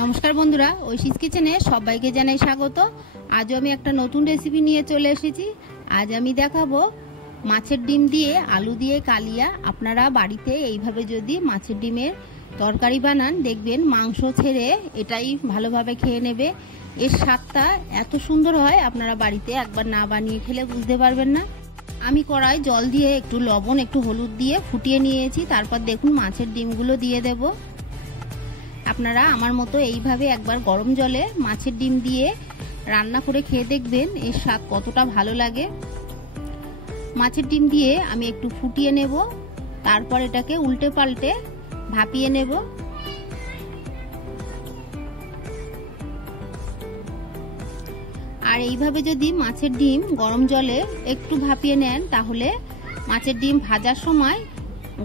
নমস্কার বন্ধুরা, ঐশীস কিচেনে সবাইকে জানাই স্বাগত। আজও আমি একটা নতুন রেসিপি নিয়ে চলে এসেছি। আজ আমি দেখাবো মাছের ডিম দিয়ে আলু দিয়ে কালিয়া। আপনারা বাড়িতে এইভাবে যদি মাছের ডিমের তরকারি বানান, দেখবেন মাংস ছেড়ে এটাই ভালোভাবে খেয়ে নেবে। এর স্বাদটা এত সুন্দর হয়, আপনারা বাড়িতে একবার না বানিয়ে খেলে বুঝতে পারবেন না। আমি কড়াই জল দিয়ে একটু লবণ একটু হলুদ দিয়ে ফুটিয়ে নিয়েছি। তারপর দেখুন মাছের ডিমগুলো দিয়ে দেব। আপনারা আমার মতো এইভাবে একবার গরম জলে মাছের ডিম দিয়ে রান্না করে খেয়ে দেখবেন এর স্বাদ কতটা ভালো লাগে। মাছের ডিম দিয়ে আমি একটু ফুটিয়ে নেব, তারপর এটাকে উল্টে পাল্টে ভাপিয়ে নেব। আর এইভাবে যদি মাছের ডিম গরম জলে একটু ভাপিয়ে নেন, তাহলে মাছের ডিম ভাজার সময়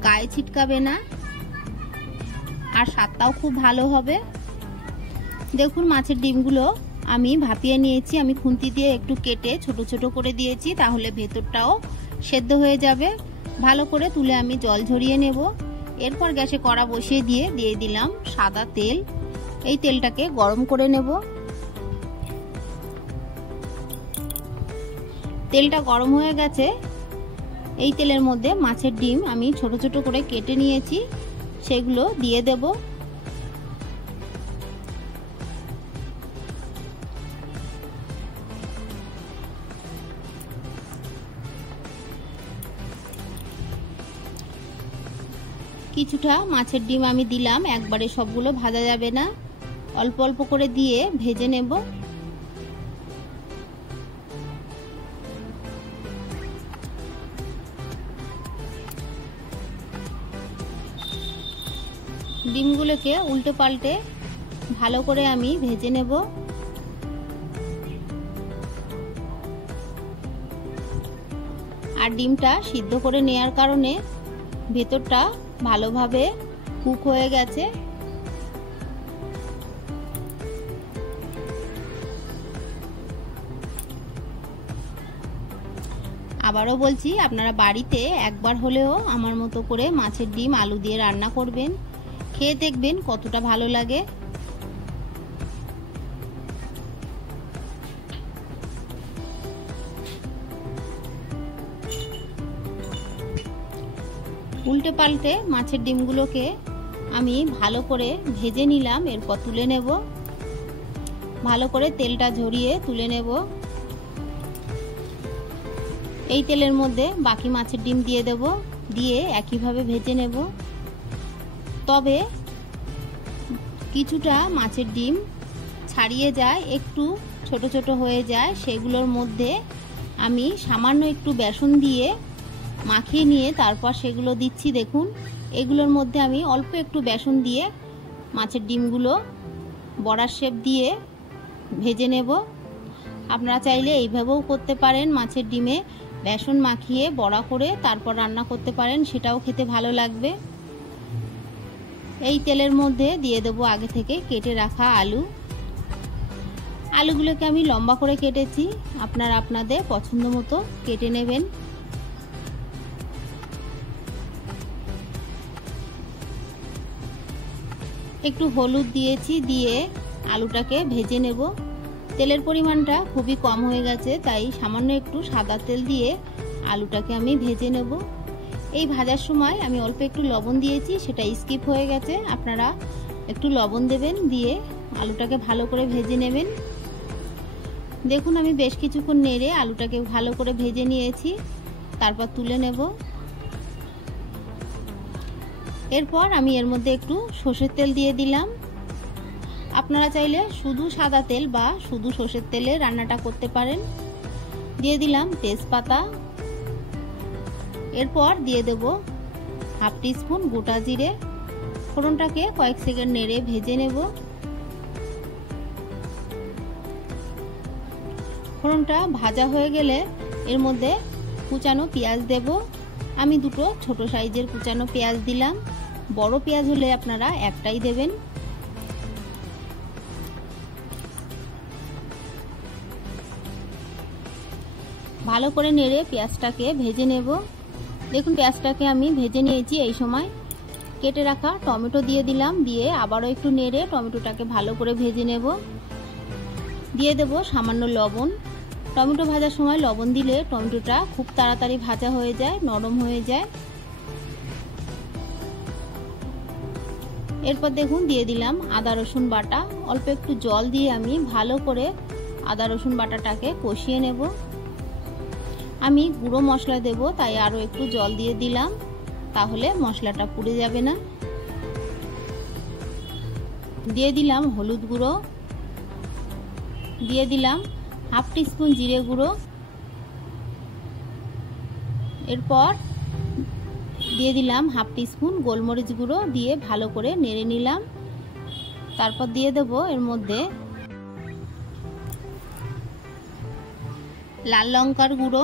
গায়ে ছিটকাবে না আর স্বাদটাও খুব ভালো হবে। দেখুন মাছের ডিমগুলো আমি ভাপিয়ে নিয়েছি। আমি খুন্তি দিয়ে একটু কেটে ছোট ছোট করে দিয়েছি, তাহলে ভেতরটাও সেদ্ধ হয়ে যাবে। ভালো করে তুলে আমি জল ঝরিয়ে নেব। এরপর গ্যাসে কড়া বসিয়ে দিয়ে দিলাম সাদা তেল। এই তেলটাকে গরম করে নেব। তেলটা গরম হয়ে গেছে। এই তেলের মধ্যে মাছের ডিম আমি ছোট ছোট করে কেটে নিয়েছি, সেগুলো দিয়ে দেব। কিছুটা মাছের ডিম আমি দিলাম, একবারে সবগুলো ভাজা যাবে না, অল্প অল্প করে দিয়ে ভেজে নেব। ডিমগুলোকে উল্টে পাল্টে ভালো করে আমি ভেজে নেব। আর ডিমটা সিদ্ধ করে নেওয়ার কারণে ভেতরটা ভালোভাবে কুক হয়ে গেছে। আবারও বলছি, আপনারা বাড়িতে একবার হলেও আমার মতো করে মাছের ডিম আলু দিয়ে রান্না করবেন, খেয়ে দেখবেন কতটা ভালো লাগে। উল্টে পাল্টে মাছের ডিমগুলোকে আমি ভালো করে ভেজে নিলাম। এরপর তুলে নেব, ভালো করে তেলটা ঝরিয়ে তুলে নেব। এই তেলের মধ্যে বাকি মাছের ডিম দিয়ে দেব, দিয়ে একইভাবে ভেজে নেব। তবে কিছুটা মাছের ডিম ছাড়িয়ে যায়, একটু ছোট ছোট হয়ে যায়, সেগুলোর মধ্যে আমি সামান্য একটু বেসন দিয়ে মাখিয়ে নিয়ে তারপর সেগুলো দিচ্ছি। দেখুন এগুলোর মধ্যে আমি অল্প একটু বেসন দিয়ে মাছের ডিমগুলো বড়ার শেপ দিয়ে ভেজে নেব। আপনারা চাইলে এইভাবেও করতে পারেন, মাছের ডিমে বেসন মাখিয়ে বড়া করে তারপর রান্না করতে পারেন, সেটাও খেতে ভালো লাগবে। এই তেলের মধ্যে দিয়ে দেবো আগে থেকে কেটে রাখা আলু। আলুগুলোকে আমি লম্বা করে কেটেছি, আপনারা আপনাদের পছন্দ মতো কেটে নেবেন। একটু হলুদ দিয়েছি, দিয়ে আলুটাকে ভেজে নেব। তেলের পরিমাণটা খুবই কম হয়ে গেছে, তাই সামান্য একটু সাদা তেল দিয়ে আলুটাকে আমি ভেজে নেব। এই ভাজার সময় আমি অল্প একটু লবণ দিয়েছি, সেটা স্কিপ হয়ে গেছে। আপনারা একটু লবণ দেবেন, দিয়ে আলুটাকে ভালো করে ভেজে নেবেন। দেখুন আমি বেশ কিছুক্ষণ নেড়ে আলুটাকে ভালো করে ভেজে নিয়েছি, তারপর তুলে নেব। এরপর আমি এর মধ্যে একটু সর্ষের তেল দিয়ে দিলাম। আপনারা চাইলে শুধু সাদা তেল বা শুধু সর্ষের তেলে রান্নাটা করতে পারেন। দিয়ে দিলাম তেজপাতা। এরপর দিয়ে দেব হাফ টিস্পুন গোটা জিরে। ফোড়নটাকে কয়েক সেকেন্ড নেড়ে ভেজে নেব। ফোড়নটা ভাজা হয়ে গেলে এর মধ্যে কুচানো পেঁয়াজ দেব। আমি দুটো ছোট সাইজের কুচানো পেঁয়াজ দিলাম, বড় পেঁয়াজ হলে আপনারা একটাই দেবেন। ভালো করে নেড়ে পেঁয়াজটাকে ভেজে নেব। দেখুন পেঁয়াজটাকে আমি ভেজে নিয়েছি। এই সময় কেটে রাখা টমেটো দিয়ে দিলাম, দিয়ে আবারও একটু নেড়ে টমেটোটাকে ভালো করে ভেজে নেব। দিয়ে দেব সামান্য লবণ। টমেটো ভাজার সময় লবণ দিলে টমেটোটা খুব তাড়াতাড়ি ভাজা হয়ে যায়, নরম হয়ে যায়। এরপর দেখুন দিয়ে দিলাম আদা রসুন বাটা। অল্প একটু জল দিয়ে আমি ভালো করে আদা রসুন বাটাটাকে কষিয়ে নেব। আমি গুঁড়ো মশলা দেব, তাই আরও একটু জল দিয়ে দিলাম, তাহলে মশলাটা পুড়ে যাবে না। দিয়ে দিলাম হলুদ গুঁড়ো, দিয়ে দিলাম হাফ টিস্পুন জিরে গুঁড়ো। এরপর দিয়ে দিলাম হাফ টিস্পুন গোলমরিচ গুঁড়ো, দিয়ে ভালো করে নেড়ে নিলাম। তারপর দিয়ে দেব এর মধ্যে লাল লঙ্কার গুঁড়ো।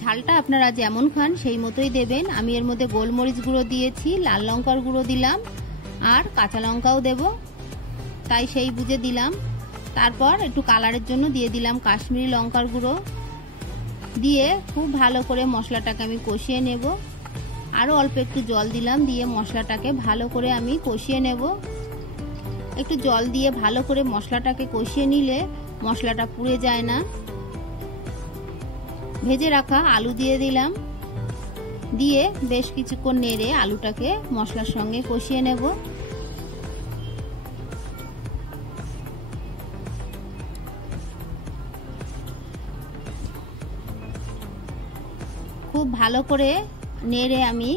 ঝালটা আপনারা যেমন খান সেই মতোই দেবেন। আমি এর মধ্যে গোলমরিচ গুঁড়ো দিয়েছি, লাল লঙ্কার গুঁড়ো দিলাম আর কাঁচা লঙ্কাও দেব, তাই সেই বুঝে দিলাম। তারপর একটু কালারের জন্য দিয়ে দিলাম কাশ্মীরি লঙ্কার গুঁড়ো। দিয়ে খুব ভালো করে মশলাটাকে আমি কষিয়ে নেব। আরও অল্প একটু জল দিলাম, দিয়ে মশলাটাকে ভালো করে আমি কষিয়ে নেব। একটু জল দিয়ে ভালো করে মশলাটাকে কষিয়ে নিলে মশলাটা পুড়ে যায় না। ভেজে রাখা আলু দিয়ে দিলাম, দিয়ে বেশ কিছুক্ষণ নেড়ে আলুটাকে মশলার সঙ্গে কষিয়ে নেব। খুব ভালো করে নেড়ে আমি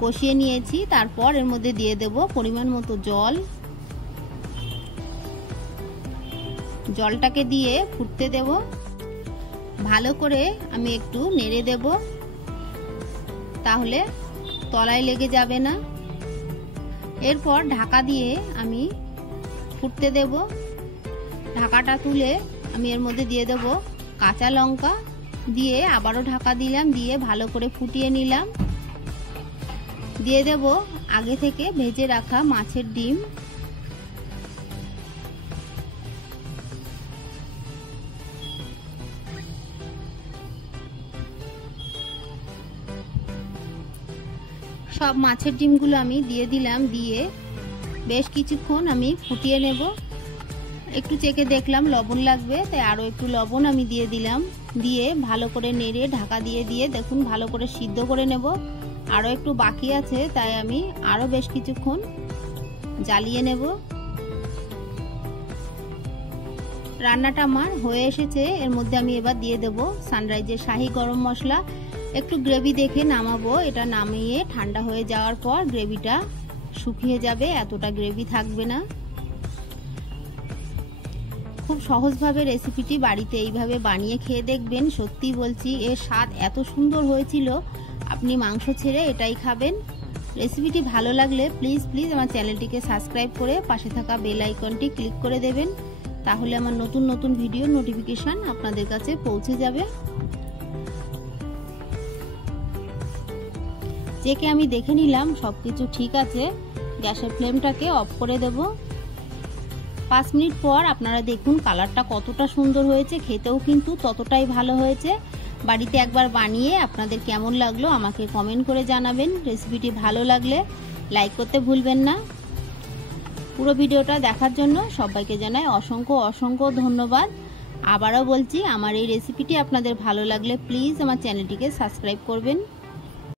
কষিয়ে নিয়েছি। তারপর এর মধ্যে দিয়ে দেব পরিমাণ মতো জল। জলটাকে দিয়ে ফুটতে দেব। ভালো করে আমি একটু নেড়ে দেব, তাহলে তলায় লেগে যাবে না। এরপর ঢাকা দিয়ে আমি ফুটতে দেব। ঢাকাটা তুলে আমি এর মধ্যে দিয়ে দেব কাঁচা লঙ্কা, দিয়ে আবারও ঢাকা দিলাম, দিয়ে ভালো করে ফুটিয়ে নিলাম। দিয়ে দেব আগে থেকে ভেজে রাখা মাছের ডিম। সব মাছের ডিমগুলো আমি দিয়ে দিলাম, দিয়ে বেশ কিছুক্ষণ আমি ফুটিয়ে নেব। একটু চেখে দেখলাম লবণ লাগবে, তাই আরও একটু লবণ আমি দিয়ে দিলাম। দিয়ে ভালো করে নেড়ে ঢাকা দিয়ে দেখুন ভালো করে সিদ্ধ করে নেব। আরও একটু বাকি আছে, তাই আমি আরও বেশ কিছুক্ষণ জ্বালিয়ে নেব। রান্নাটা আমার হয়ে এসেছে। এর মধ্যে আমি এবার দিয়ে দেব সানরাইজের শাহি গরম মশলা। একটু গ্রেভি দেখে নামাবো। এটা নামিয়ে ঠান্ডা হয়ে যাওয়ার পর গ্রেভিটা শুকিয়ে যাবে, এতটা গ্রেভি থাকবে না। খুব সহজভাবে রেসিপিটি বাড়িতে এইভাবে বানিয়ে খেয়ে দেখবেন। সত্যি বলছি, এর স্বাদ এত সুন্দর হয়েছিল, আপনি মাংস ছেড়ে এটাই খাবেন। রেসিপিটি ভালো লাগলে প্লিজ আমার চ্যানেলটিকে সাবস্ক্রাইব করে পাশে থাকা বেল আইকনটি ক্লিক করে দেবেন, তাহলে আমার নতুন নতুন ভিডিওর নোটিফিকেশন আপনাদের কাছে পৌঁছে যাবে। চেকে আমি দেখে নিলাম সবকিছু ঠিক আছে। গ্যাসের ফ্লেমটাকে অফ করে দেব। 5 মিনিট পর আপনারা দেখুন কালারটা কতটা সুন্দর হয়েছে, খেতেও কিন্তু ততটাই ভালো হয়েছে। বাড়িতে একবার বানিয়ে আপনাদের কেমন লাগলো আমাকে কমেন্ট করে জানাবেন। রেসিপিটি ভালো লাগলে লাইক করতে ভুলবেন না। পুরো ভিডিওটা দেখার জন্য সবাইকে জানাই অসংখ্য ধন্যবাদ। আবারও বলছি, আমার এই রেসিপিটি আপনাদের ভালো লাগলে প্লিজ আমার চ্যানেলটিকে সাবস্ক্রাইব করবেন।